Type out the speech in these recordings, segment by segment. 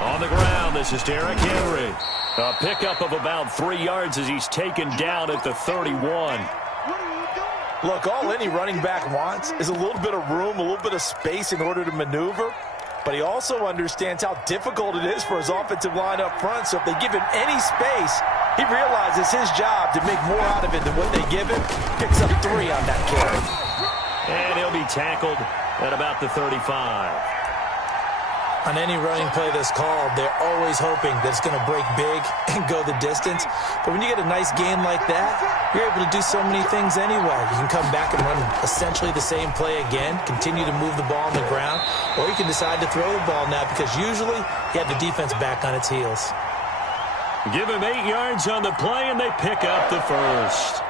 On the ground, this is Derrick Henry. A pickup of about 3 yards as he's taken down at the 31. Look, all any running back wants is a little bit of room, a little bit of space in order to maneuver. But he also understands how difficult it is for his offensive line up front. So if they give him any space, he realizes his job to make more out of it than what they give him. Picks up 3 on that carry. And he'll be tackled at about the 35. On any running play that's called, they're always hoping that it's going to break big and go the distance. But when you get a nice gain like that, you're able to do so many things anyway. You can come back and run essentially the same play again, continue to move the ball on the ground, or you can decide to throw the ball now because usually you have the defense back on its heels. Give him 8 yards on the play, and they pick up the first.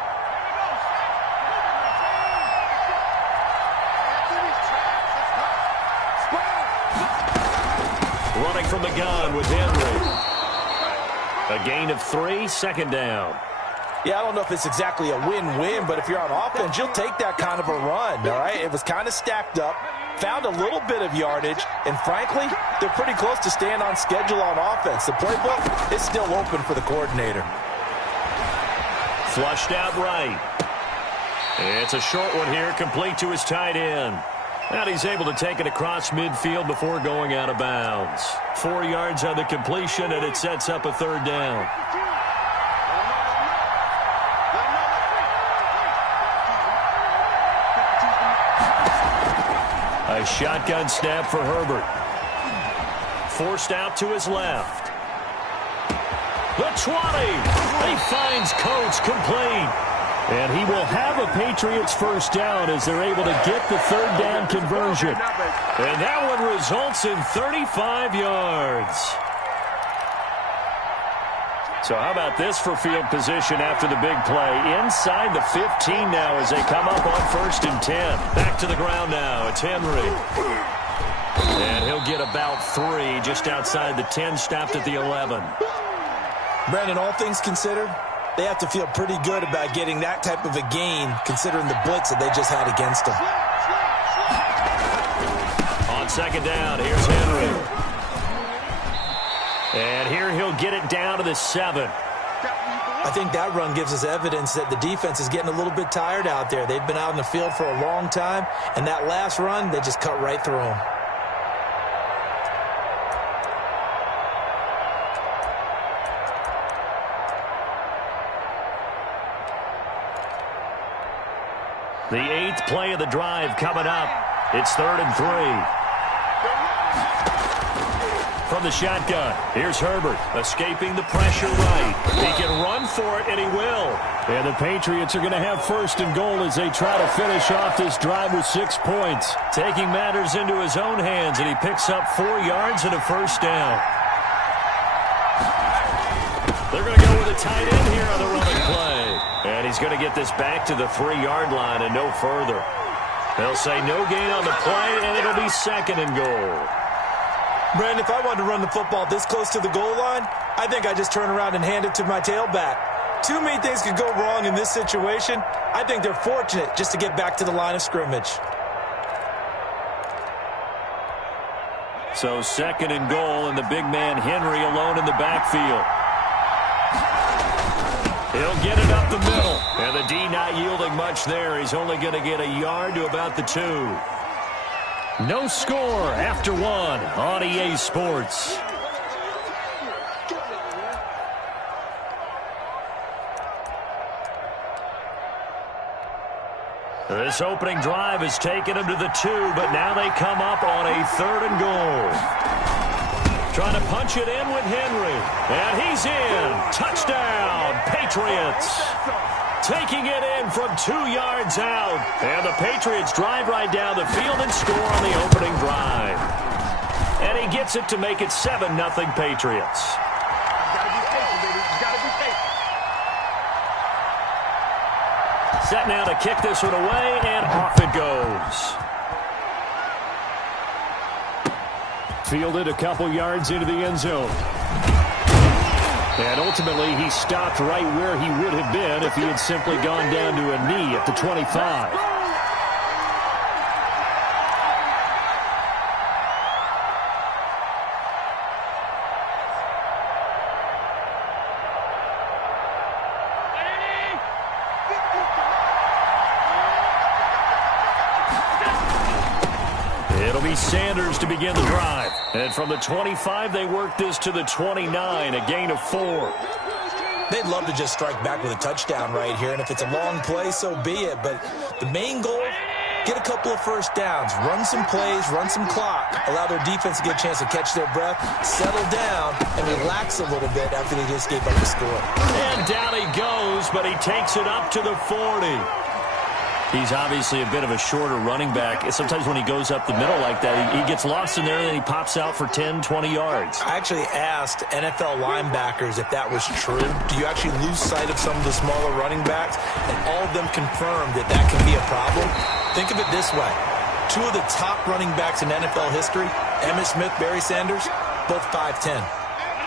Running from the gun with Henry. A gain of 3, second down. Yeah, I don't know if it's exactly a win-win, but if you're on offense, you'll take that kind of a run, all right? It was kind of stacked up, found a little bit of yardage, and frankly, they're pretty close to staying on schedule on offense. The playbook is still open for the coordinator. Flushed out right. It's a short one here, complete to his tight end. And he's able to take it across midfield before going out of bounds. 4 yards on the completion, and it sets up a third down. A shotgun snap for Herbert. Forced out to his left. The 20. He finds Coates complete. And he will have a Patriots first down as they're able to get the third down conversion. And that one results in 35 yards. So how about this for field position after the big play? Inside the 15 now as they come up on 1st and 10. Back to the ground now. It's Henry. And he'll get about 3 just outside the 10, stopped at the 11. Brandon, all things considered, they have to feel pretty good about getting that type of a gain considering the blitz that they just had against them. On second down, here's Henry. And here he'll get it down to the 7. I think that run gives us evidence that the defense is getting a little bit tired out there. They've been out in the field for a long time, and that last run, they just cut right through them. The 8th play of the drive coming up. It's 3rd and 3. From the shotgun, here's Herbert, escaping the pressure right. He can run for it, and he will. And the Patriots are going to have 1st and goal as they try to finish off this drive with 6 points. Taking matters into his own hands, and he picks up 4 yards and a first down. They're going to go with a tight end here on the running play. And he's going to get this back to the 3-yard line and no further. They'll say no gain on the play, and it'll be 2nd and goal. Brandon, if I wanted to run the football this close to the goal line, I think I'd just turn around and hand it to my tailback. Too many things could go wrong in this situation. I think they're fortunate just to get back to the line of scrimmage. So 2nd and goal, and the big man Henry alone in the backfield. He'll get it up the middle. And the D not yielding much there. He's only going to get a yard to about the 2. No score after 1 on EA Sports. This opening drive has taken him to the 2, but now they come up on a 3rd and goal. Trying to punch it in with Henry. And he's in. Touchdown, Patriots. Taking it in from 2 yards out. And the Patriots drive right down the field and score on the opening drive. And he gets it to make it 7-0 Patriots. Set now to kick this one away, and off it goes. Fielded a couple yards into the end zone. And ultimately, he stopped right where he would have been if he had simply gone down to a knee at the 25. It'll be Sanders to begin the drive. And from the 25, they work this to the 29, a gain of 4. They'd love to just strike back with a touchdown right here, and if it's a long play, so be it. But the main goal, get a couple of first downs, run some plays, run some clock, allow their defense to get a chance to catch their breath, settle down, and relax a little bit after they just gave up the score. And down he goes, but he takes it up to the 40. He's obviously a bit of a shorter running back. Sometimes when he goes up the middle like that, he gets lost in there, and then he pops out for 10, 20 yards. I actually asked NFL linebackers if that was true. Do you actually lose sight of some of the smaller running backs? And all of them confirmed that that can be a problem. Think of it this way. 2 of the top running backs in NFL history, Emmitt Smith, Barry Sanders, both 5'10".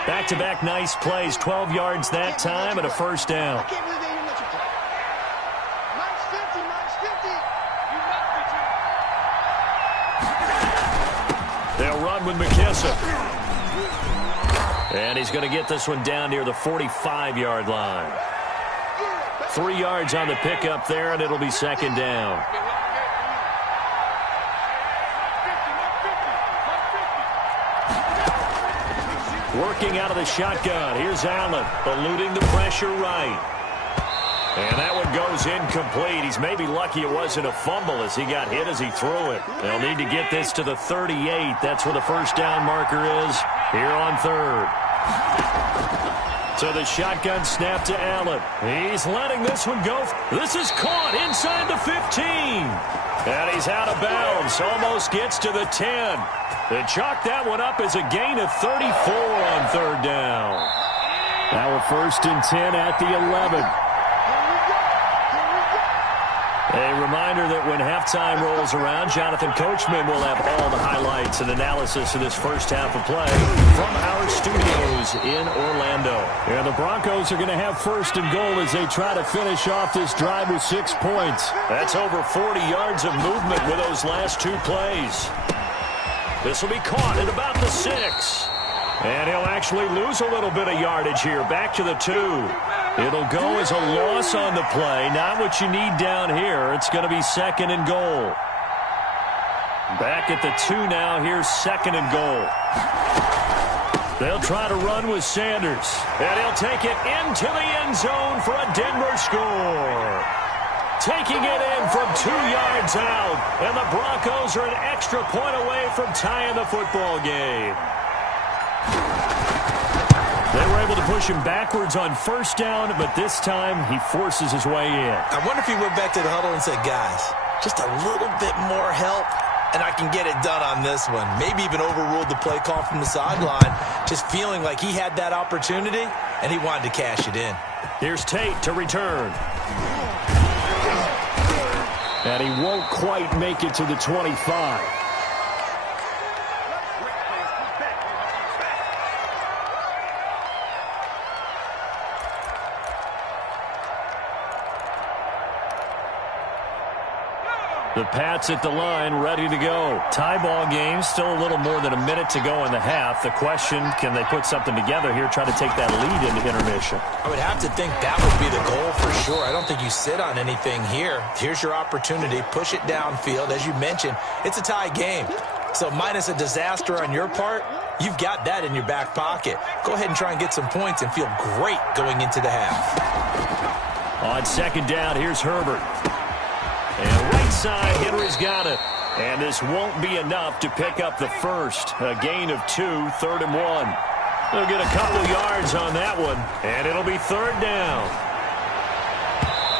Back-to-back nice plays, 12 yards that time and a first down. They'll run with McKissick. And he's going to get this one down near the 45-yard line. 3 yards on the pickup there, and it'll be second down. Working out of the shotgun. Here's Allen, eluding the pressure right. And that one goes incomplete. He's maybe lucky it wasn't a fumble as he got hit as he threw it. They'll need to get this to the 38. That's where the first down marker is here on third. So the shotgun snap to Allen. He's letting this one go. This is caught inside the 15. And he's out of bounds. Almost gets to the 10. They chalk that one up as a gain of 34 on third down. Now a 1st and 10 at the 11. A reminder that when halftime rolls around, Jonathan Coachman will have all the highlights and analysis of this first half of play from our studios in Orlando. And the Broncos are going to have 1st and goal as they try to finish off this drive with 6 points. That's over 40 yards of movement with those last 2 plays. This will be caught at about the 6. And he'll actually lose a little bit of yardage here, back to the 2. It'll go as a loss on the play. Not what you need down here. It's going to be 2nd and goal. Back at the 2 now. Here's 2nd and goal. They'll try to run with Sanders. And he'll take it into the end zone for a Denver score. Taking it in from 2 yards out. And the Broncos are an extra point away from tying the football game. They were able to push him backwards on 1st down, but this time he forces his way in. I wonder if he went back to the huddle and said, guys, just a little bit more help, and I can get it done on this one. Maybe even overruled the play call from the sideline, just feeling like he had that opportunity, and he wanted to cash it in. Here's Tate to return. And he won't quite make it to the 25. The Pats at the line, ready to go. Tie ball game, still a little more than a minute to go in the half. The question, can they put something together here, try to take that lead into intermission? I would have to think that would be the goal for sure. I don't think you sit on anything here. Here's your opportunity. Push it downfield. As you mentioned, it's a tie game. So minus a disaster on your part, you've got that in your back pocket. Go ahead and try and get some points and feel great going into the half. On 2nd down, here's Herbert. And right side, Henry's got it. And this won't be enough to pick up the first. A gain of 2, 3rd and 1. They'll get a couple yards on that one. And it'll be 3rd down.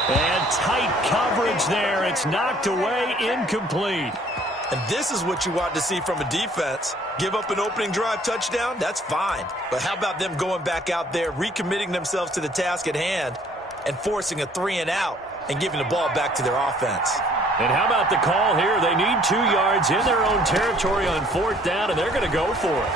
And tight coverage there. It's knocked away, incomplete. And this is what you want to see from a defense. Give up an opening drive touchdown, that's fine. But how about them going back out there, recommitting themselves to the task at hand, and forcing a 3 and out, and giving the ball back to their offense. And how about the call here? They need 2 yards in their own territory on 4th down, and they're going to go for it.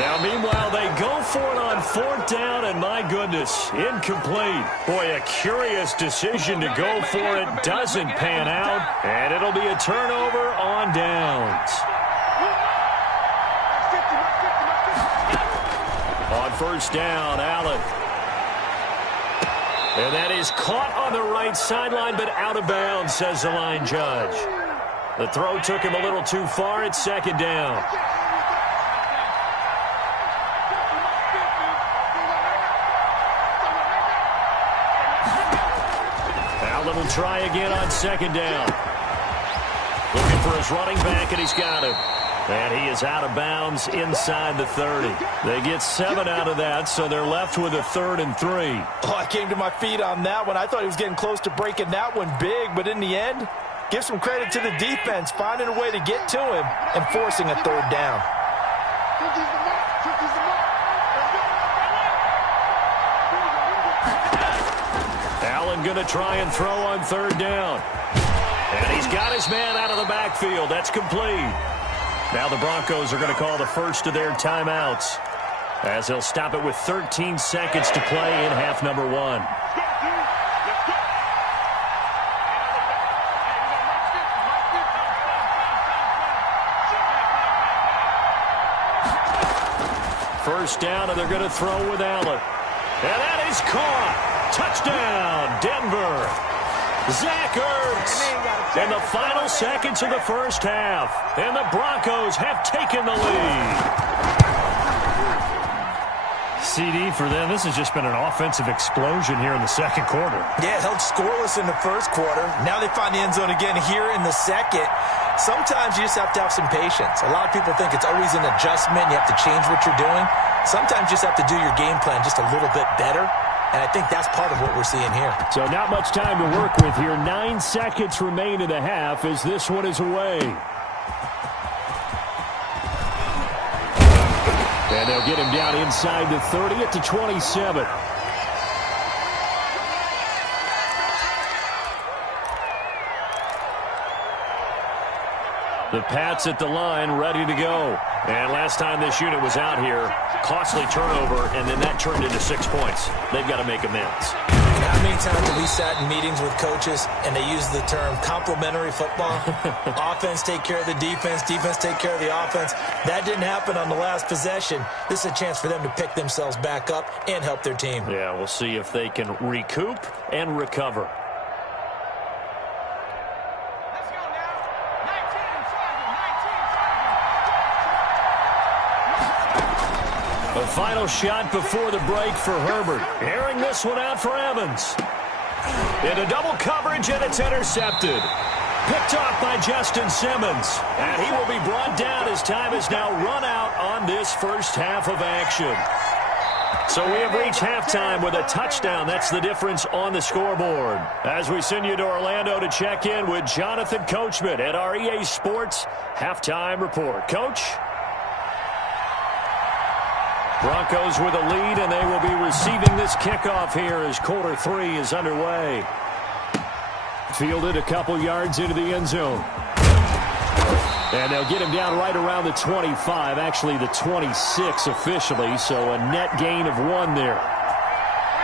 Now, meanwhile, they go for it on 4th down, and my goodness, incomplete. Boy, a curious decision to go for it. Doesn't pan out, and it'll be a turnover on downs. On 1st down, Allen. And that is caught on the right sideline, but out of bounds, says the line judge. The throw took him a little too far. It's 2nd down. Allen will try again on 2nd down. Looking for his running back, and he's got him. And he is out of bounds inside the 30. They get 7 out of that, so they're left with a 3rd and 3. Oh, I came to my feet on that one. I thought he was getting close to breaking that one big, but in the end, give some credit to the defense, finding a way to get to him and forcing a 3rd down. Allen going to try and throw on 3rd down. And he's got his man out of the backfield. That's complete. Now the Broncos are going to call the first of their timeouts, as they'll stop it with 13 seconds to play in half number 1. First down, and they're going to throw with Allen. And that is caught. Touchdown, Denver. Zach Ertz. In the final seconds of the first half, and the Broncos have taken the lead. CD for them, this has just been an offensive explosion here in the 2nd quarter. Yeah, it held scoreless in the 1st quarter. Now they find the end zone again here in the 2nd. Sometimes you just have to have some patience. A lot of people think it's always an adjustment. You have to change what you're doing. Sometimes you just have to do your game plan just a little bit better. And I think that's part of what we're seeing here. So not much time to work with here. 9 seconds remain in the half as this one is away. And they'll get him down inside the 30 at the 27. The Pats at the line, ready to go. And last time this unit was out here, costly turnover, and then that turned into 6 points. They've got to make amends. How many times have we sat in meetings with coaches and they use the term complementary football? Offense take care of the defense, defense take care of the offense. That didn't happen on the last possession. This is a chance for them to pick themselves back up and help their team. Yeah, we'll see if they can recoup and recover. The final shot before the break for Herbert. Airing this one out for Evans. Into double coverage, and it's intercepted. Picked off by Justin Simmons. And he will be brought down as time has now run out on this first half of action. So we have reached halftime with a touchdown. That's the difference on the scoreboard. As we send you to Orlando to check in with Jonathan Coachman at our EA Sports Halftime Report. Coach? Broncos with a lead, and they will be receiving this kickoff here as quarter 3 is underway. Fielded a couple yards into the end zone. And they'll get him down right around the 25, actually the 26 officially, so a net gain of 1 there.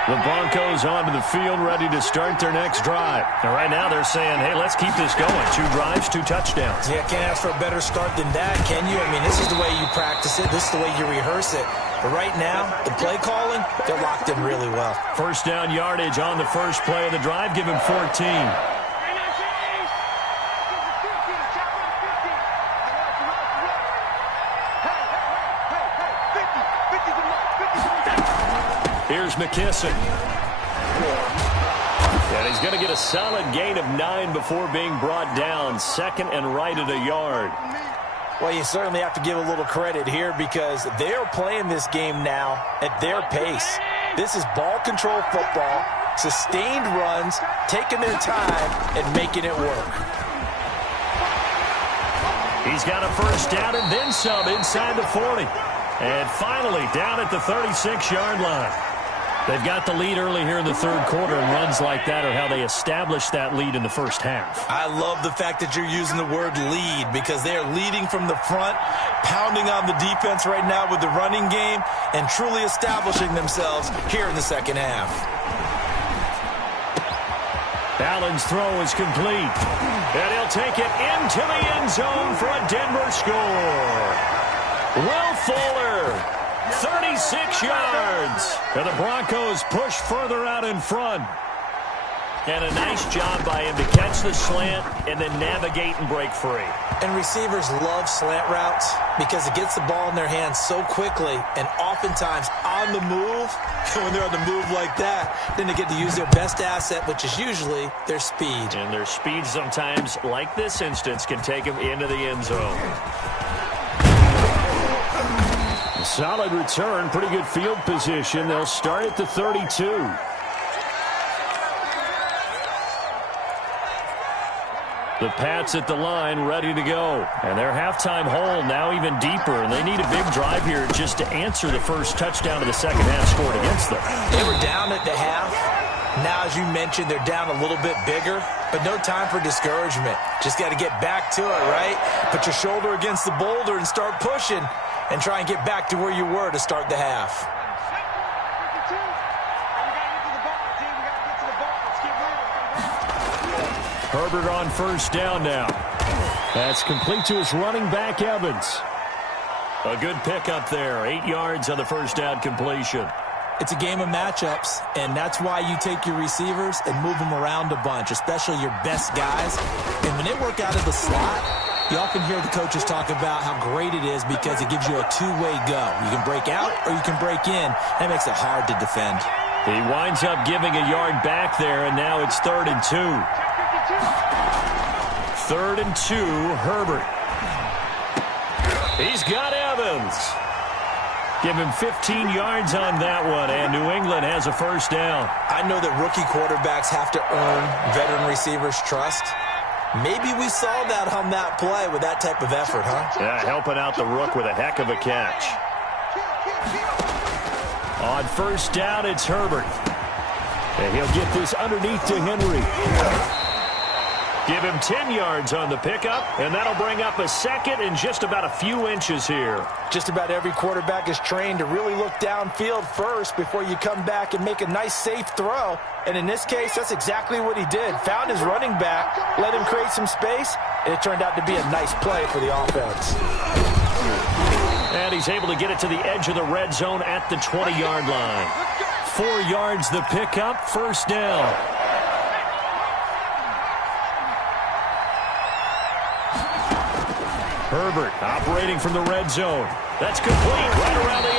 The Broncos onto the field, ready to start their next drive. And right now they're saying, hey, let's keep this going. 2 drives, 2 touchdowns. Yeah, can't ask for a better start than that, can you? I mean, this is the way you practice it. This is the way you rehearse it. But right now, the play calling, they're locked in really well. First down yardage on the first play of the drive. Give him 14. Here's McKissick. And he's going to get a solid gain of 9 before being brought down. Second and right at a yard. Well, you certainly have to give a little credit here because they're playing this game now at their pace. This is ball control football, sustained runs, taking their time, and making it work. He's got a first down and then some inside the 40. And finally down at the 36-yard line. They've got the lead early here in the third quarter, and runs like that are how they established that lead in the first half. I love the fact that you're using the word lead because they are leading from the front, pounding on the defense right now with the running game, and truly establishing themselves here in the second half. Allen's throw is complete, and he'll take it into the end zone for a Denver score. Will Fuller, 36 yards. And the Broncos push further out in front. And a nice job by him to catch the slant and then navigate and break free. And receivers love slant routes because it gets the ball in their hands so quickly and oftentimes on the move. And when they're on the move like that, then they get to use their best asset, which is usually their speed. And their speed sometimes, like this instance, can take them into the end zone. Solid return, pretty good field position. They'll start at the 32. The Pats at the line, ready to go. And their halftime hole now even deeper. And they need a big drive here just to answer the first touchdown of the second half scored against them. They were down at the half. Now, as you mentioned, they're down a little bit bigger, but no time for discouragement. Just got to get back to it, right? Put your shoulder against the boulder and start pushing. And try and get back to where you were to start the half. Herbert on first down now. That's complete to his running back, Evans. A good pickup there. 8 yards on the first down completion. It's a game of matchups, and that's why you take your receivers and move them around a bunch, especially your best guys. And when they work out of the slot, you often hear the coaches talk about how great it is because it gives you a two-way go. You can break out or you can break in. That makes it hard to defend. He winds up giving a yard back there, and now it's 3rd and 2. 3rd and 2, Herbert. He's got Evans. Give him 15 yards on that one, and New England has a first down. I know that rookie quarterbacks have to earn veteran receivers' trust. Maybe we saw that on that play with that type of effort, huh? Yeah, helping out the rook with a heck of a catch. On first down, it's Herbert. And he'll get this underneath to Henry. Give him 10 yards on the pickup, and that'll bring up a second and just about a few inches here. Just about every quarterback is trained to really look downfield first before you come back and make a nice, safe throw. And in this case, that's exactly what he did. Found his running back, let him create some space, and it turned out to be a nice play for the offense. And he's able to get it to the edge of the red zone at the 20-yard line. 4 yards the pickup, first down. Herbert operating from the red zone. That's complete right around the 8.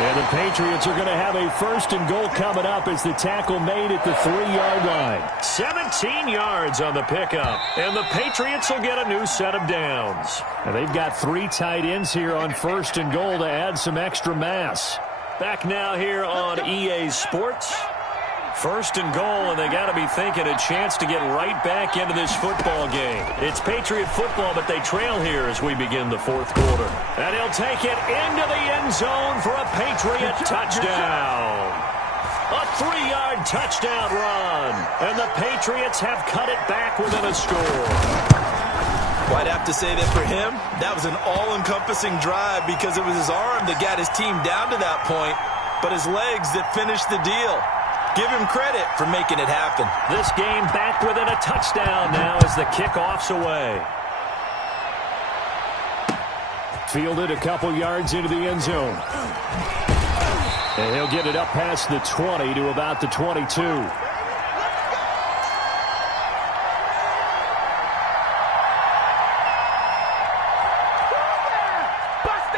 And the Patriots are going to have a 1st and goal coming up as the tackle made at the 3-yard line. 17 yards on the pickup. And the Patriots will get a new set of downs. And they've got 3 tight ends here on 1st and goal to add some extra mass. Back now here on EA Sports. 1st and goal, and they got to be thinking a chance to get right back into this football game. It's Patriot football, but they trail here as we begin the 4th quarter. And he'll take it into the end zone for a Patriot touchdown. A 3-yard touchdown run, and the Patriots have cut it back within a score. Well, I'd have to say that for him, that was an all-encompassing drive because it was his arm that got his team down to that point, but his legs that finished the deal. Give him credit for making it happen. This game back within a touchdown now as the kickoff's away. Fielded a couple yards into the end zone. And he'll get it up past the 20 to about the 22.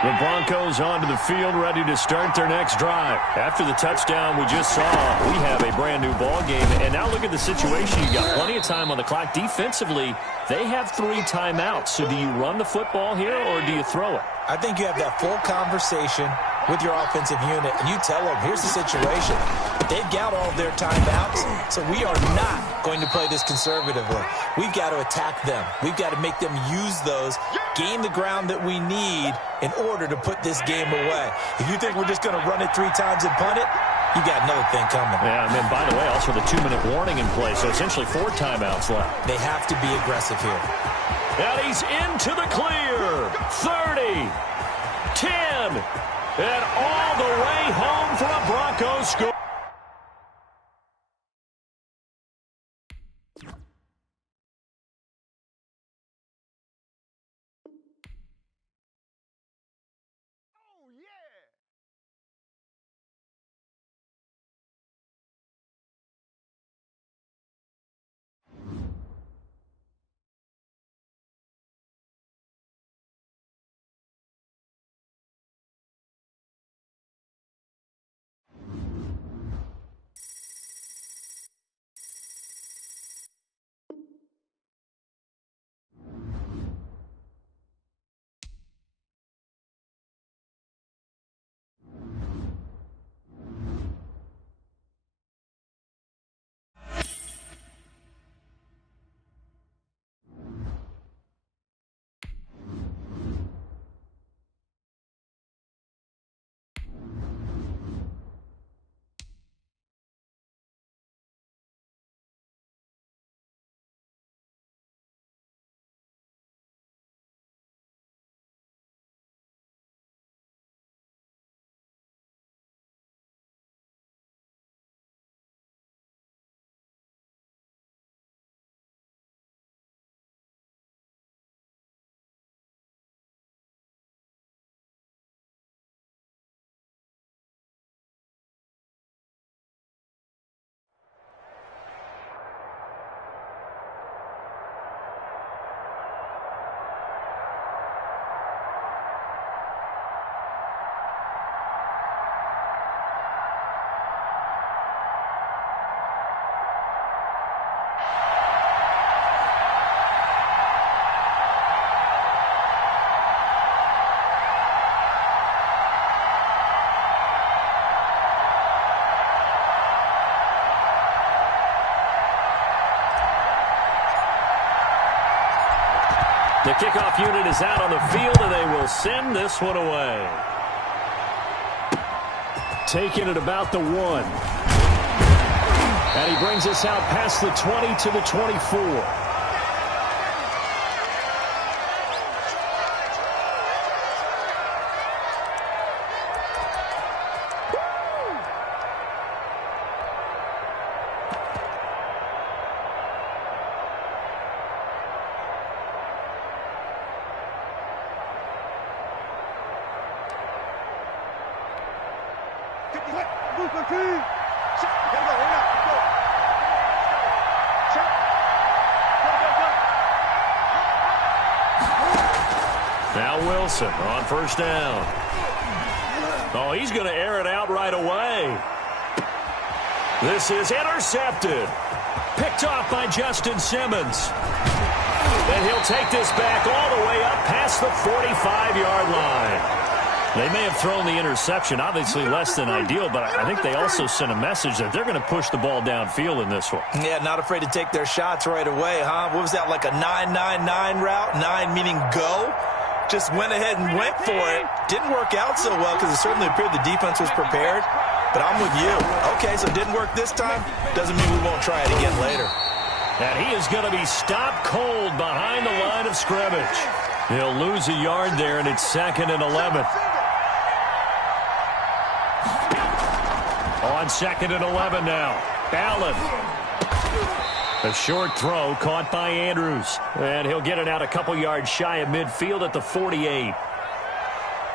The Broncos onto the field, ready to start their next drive. After the touchdown we just saw, we have a brand-new ball game. And now look at the situation. You got plenty of time on the clock. Defensively, they have 3 timeouts. So do you run the football here or do you throw it? I think you have that full conversation with your offensive unit, and you tell them, here's the situation. They've got all of their timeouts, so we are not going to play this conservatively. We've got to attack them. We've got to make them use those, gain the ground that we need in order to put this game away. If you think we're just going to run it 3 times and punt it, you got another thing coming. Yeah, and then, by the way, also the 2-minute warning in place, so essentially 4 timeouts left. They have to be aggressive here. And he's into the clear. 30, 10, and all the way home for a Broncos score. The kickoff unit is out on the field, and they will send this one away. Taking it about the 1. And he brings us out past the 20 to the 24. Now Wilson on first down. Oh, he's going to air it out right away. This is intercepted. Picked off by Justin Simmons. And he'll take this back all the way up past the 45-yard line. They may have thrown the interception, obviously less than ideal, but I think they also sent a message that they're going to push the ball downfield in this one. Yeah, not afraid to take their shots right away, huh? What was that, like a 9-9-9 route? 9 meaning go? Just went ahead and went for it. Didn't work out so well because it certainly appeared the defense was prepared. But I'm with you. Okay, so it didn't work this time. Doesn't mean we won't try it again later. And he is going to be stopped cold behind the line of scrimmage. He'll lose a yard there, and it's 2nd and 11. On 2nd and 11 now. Allen. A short throw caught by Andrews. And he'll get it out a couple yards shy of midfield at the 48.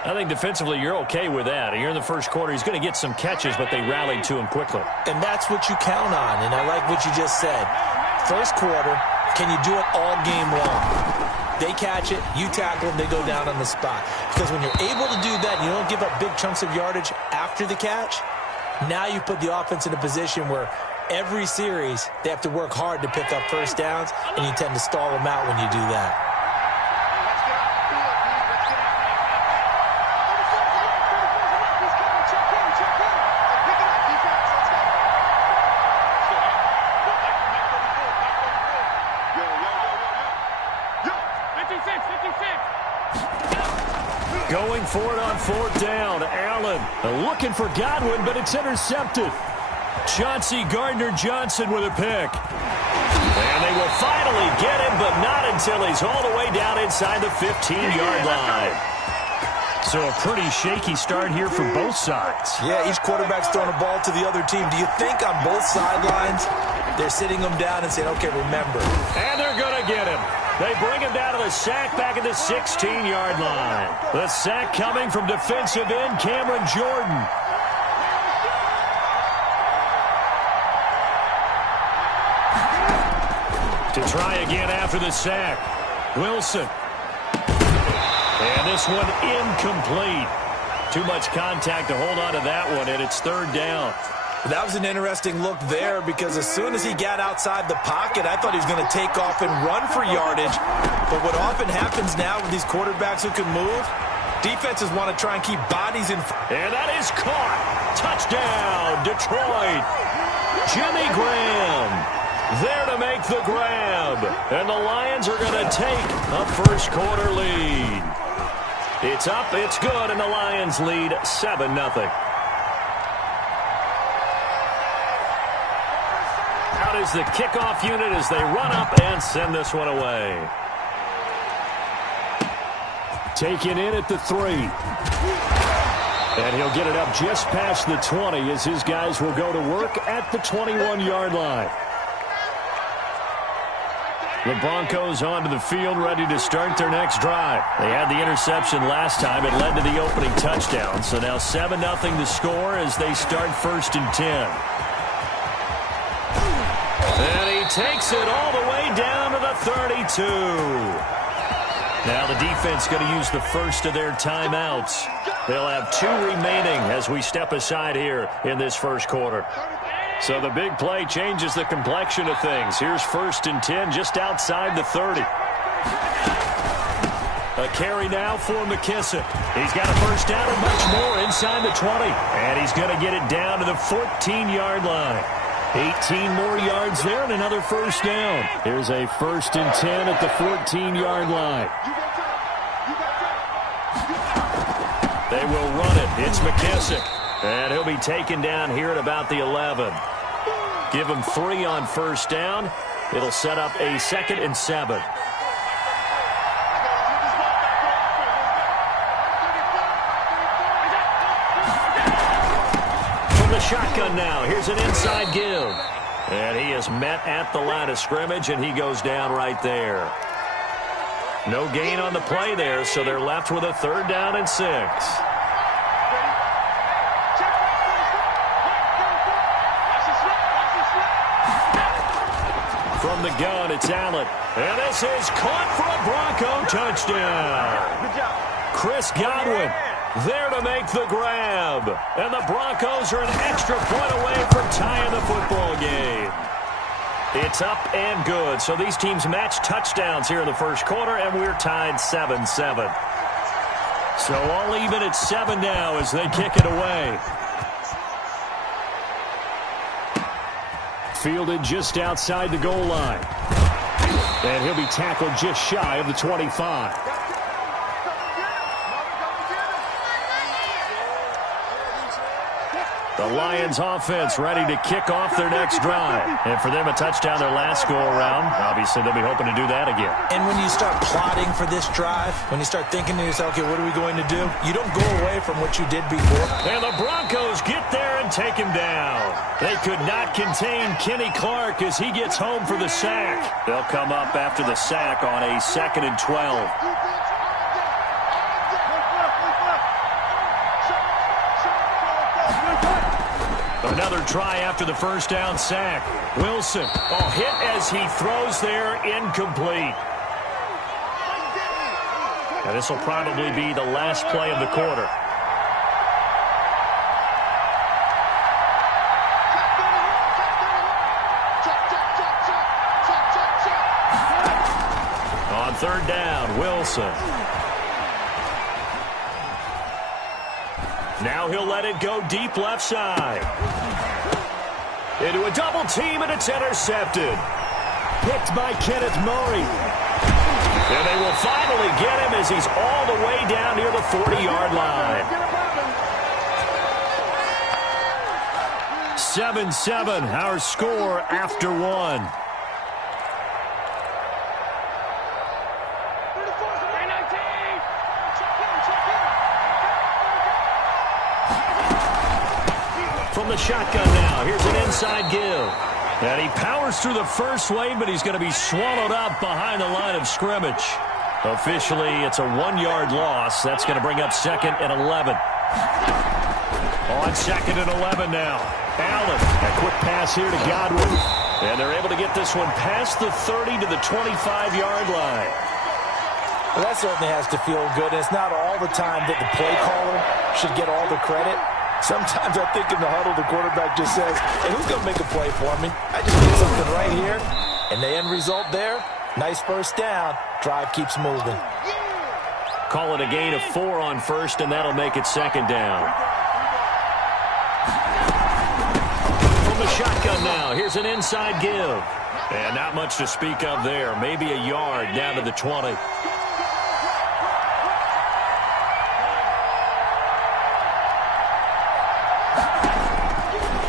I think defensively you're okay with that. You're in the first quarter. He's going to get some catches, but they rallied to him quickly. And that's what you count on, and I like what you just said. First quarter, can you do it all game long? They catch it, you tackle them, they go down on the spot. Because when you're able to do that, you don't give up big chunks of yardage after the catch, now you put the offense in a position where every series they have to work hard to pick up first downs, and you tend to stall them out when you do that. Going for it on fourth down. Allen looking for Godwin, but it's intercepted. Chauncey Gardner-Johnson with a pick. And they will finally get him, but not until he's all the way down inside the 15-yard line. So a pretty shaky start here for both sides. Yeah, each quarterback's throwing a ball to the other team. Do you think on both sidelines they're sitting them down and saying, okay, remember? And they're going to get him. They bring him down to the sack back at the 16-yard line. The sack coming from defensive end Cameron Jordan. To try again after the sack. Wilson. And this one incomplete. Too much contact to hold on to that one, and it's third down. That was an interesting look there because as soon as he got outside the pocket, I thought he was going to take off and run for yardage. But what often happens now with these quarterbacks who can move, defenses want to try and keep bodies in. And that is caught. Touchdown, Detroit. Jimmy Graham there to make the grab. And the Lions are going to take a first quarter lead. It's up, it's good, and the Lions lead 7-0. Out is the kickoff unit as they run up and send this one away. Taken in at the 3. And he'll get it up just past the 20 as his guys will go to work at the 21-yard line. The Broncos onto the field, ready to start their next drive. They had the interception last time. It led to the opening touchdown. So now 7-0 the score as they start 1st and 10. And he takes it all the way down to the 32. Now the defense going to use the first of their timeouts. They'll have 2 remaining as we step aside here in this first quarter. So the big play changes the complexion of things. Here's 1st and 10 just outside the 30. A carry now for McKissick. He's got a first down and much more inside the 20. And he's going to get it down to the 14-yard line. 18 more yards there and another first down. Here's a 1st and 10 at the 14-yard line. They will run it. It's McKissick. And he'll be taken down here at about the 11. Give him 3 on first down. It'll set up a 2nd and 7. From the shotgun now, here's an inside give. And he is met at the line of scrimmage, and he goes down right there. No gain on the play there, so they're left with a 3rd down and 6. From the gun, it's Allen. And this is caught for a Bronco touchdown. Chris Godwin there to make the grab. And the Broncos are an extra point away from tying the football game. It's up and good. So these teams match touchdowns here in the first quarter, and we're tied 7-7. So all even at 7 now as they kick it away. Fielded just outside the goal line. And he'll be tackled just shy of the 25. The Lions offense ready to kick off their next drive. And for them, a touchdown their last go-around. Obviously, they'll be hoping to do that again. And when you start plotting for this drive, when you start thinking to yourself, okay, what are we going to do? You don't go away from what you did before. And the Broncos get there and take him down. They could not contain Kenny Clark as he gets home for the sack. They'll come up after the sack on a 2nd and 12. Another try after the first down sack. Wilson, hit as he throws there, incomplete. And this will probably be the last play of the quarter. On 3rd down, Wilson. Now he'll let it go deep left side. Into a double team, and it's intercepted. Picked by Kenneth Murray. And they will finally get him as he's all the way down near the 40-yard line. 7-7, our score after one. From the shotgun now, here's an inside give. And he powers through the first wave, but he's going to be swallowed up behind the line of scrimmage. Officially, it's a 1-yard loss. That's going to bring up 2nd and 11. On 2nd and 11 now. Allen, a quick pass here to Godwin. And they're able to get this one past the 30 to the 25-yard line. Well, that certainly has to feel good. And it's not all the time that the play caller should get all the credit. Sometimes I think in the huddle, the quarterback just says, hey, who's going to make a play for me? I just need something right here. And the end result there, nice first down. Drive keeps moving. Call it a gain of 4 on first, and that'll make it 2nd down. From the shotgun now, here's an inside give. And not much to speak of there. Maybe a yard down to the 20.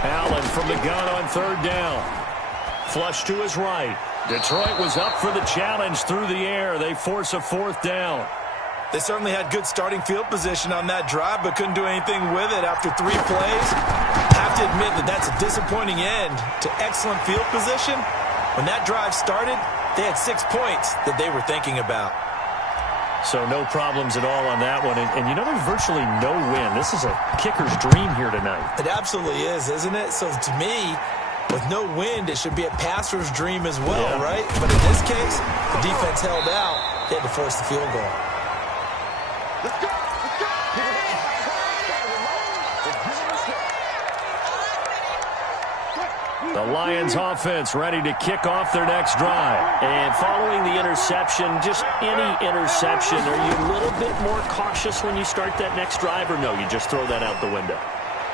Allen from the gun on 3rd down. Flush to his right. Detroit was up for the challenge through the air. They force a 4th down. They certainly had good starting field position on that drive, but couldn't do anything with it after 3 plays. Have to admit that that's a disappointing end to excellent field position. When that drive started, they had 6 points that they were thinking about. So no problems at all on that one. And you know, there's virtually no win. This is a kicker's dream here tonight. It absolutely is, isn't it? So to me, with no wind, it should be a passer's dream as well, yeah. Right? But in this case, the defense held out. They had to force the field goal. Let's go! Let's go! The Lions offense ready to kick off their next drive. And following the interception, just any interception, are you a little bit more cautious when you start that next drive, or no, you just throw that out the window?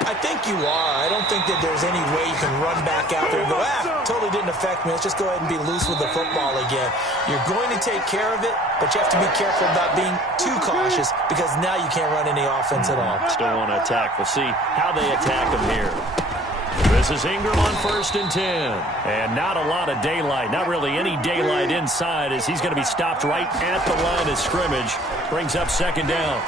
I think you are. I don't think that there's any way you can run back out there and go, totally didn't affect me. Let's just go ahead and be loose with the football again. You're going to take care of it, but you have to be careful about being too cautious because now you can't run any offense at all. Still want to attack. We'll see how they attack them here. This is Ingram on 1st and 10. And not a lot of daylight. Not really any daylight inside as he's going to be stopped right at the line of scrimmage. Brings up 2nd down.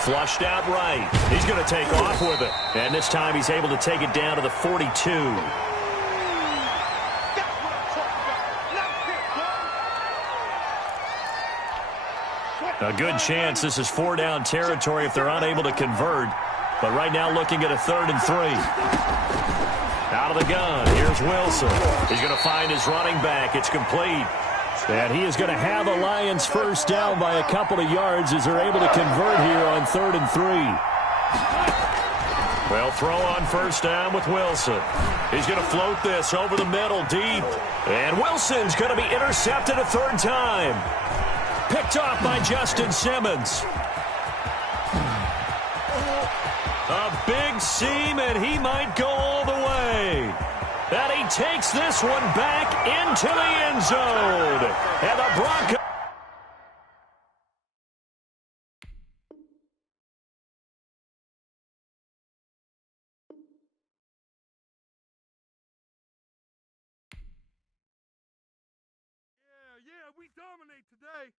Flushed out right. He's going to take off with it. And this time he's able to take it down to the 42. A good chance this is 4-down territory if they're unable to convert. But right now looking at a 3rd and 3. Out of the gun, here's Wilson. He's going to find his running back. It's complete. And he is going to have the Lions first down by a couple of yards as they're able to convert here on 3rd and 3. Well, throw on 1st down with Wilson. He's going to float this over the middle deep. And Wilson's going to be intercepted a 3rd time. Picked off by Justin Simmons. A big seam, and he might go all the way. And he takes this one back into the end zone. And the Broncos. Yeah, we dominate today.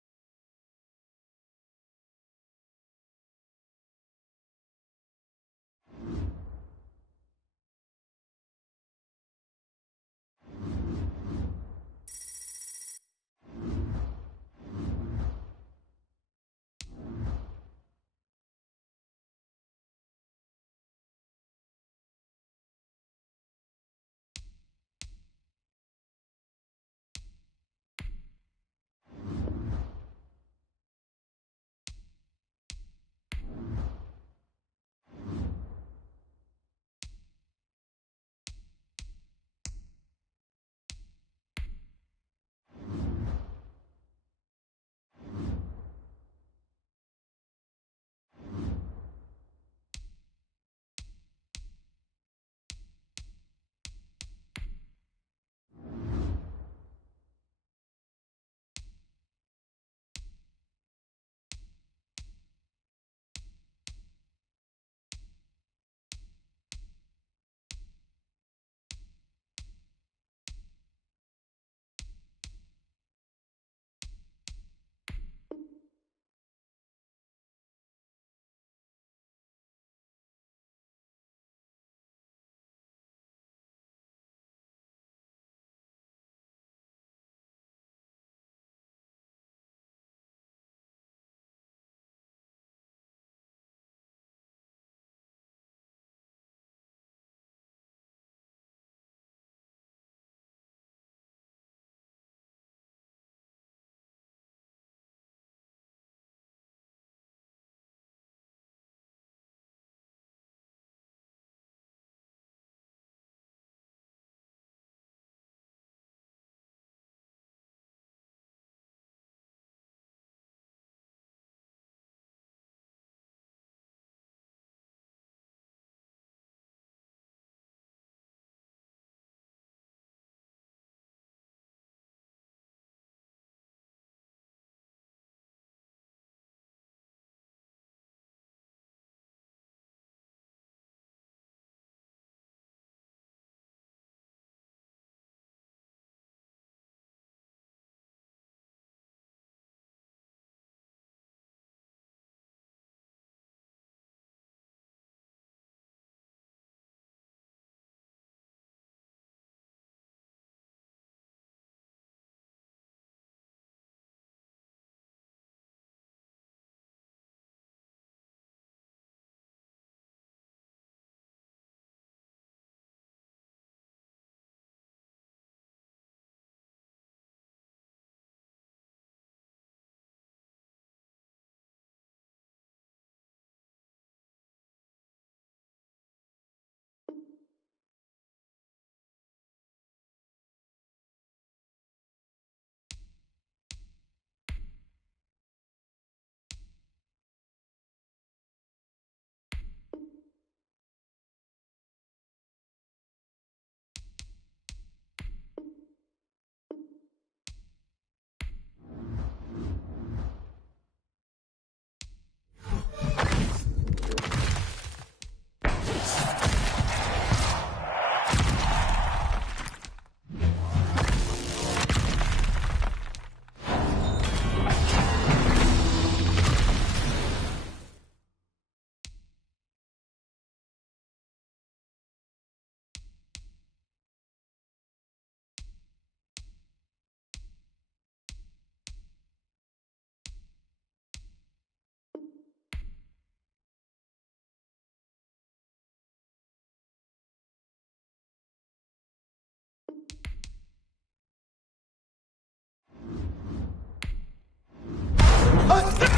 Touchdown!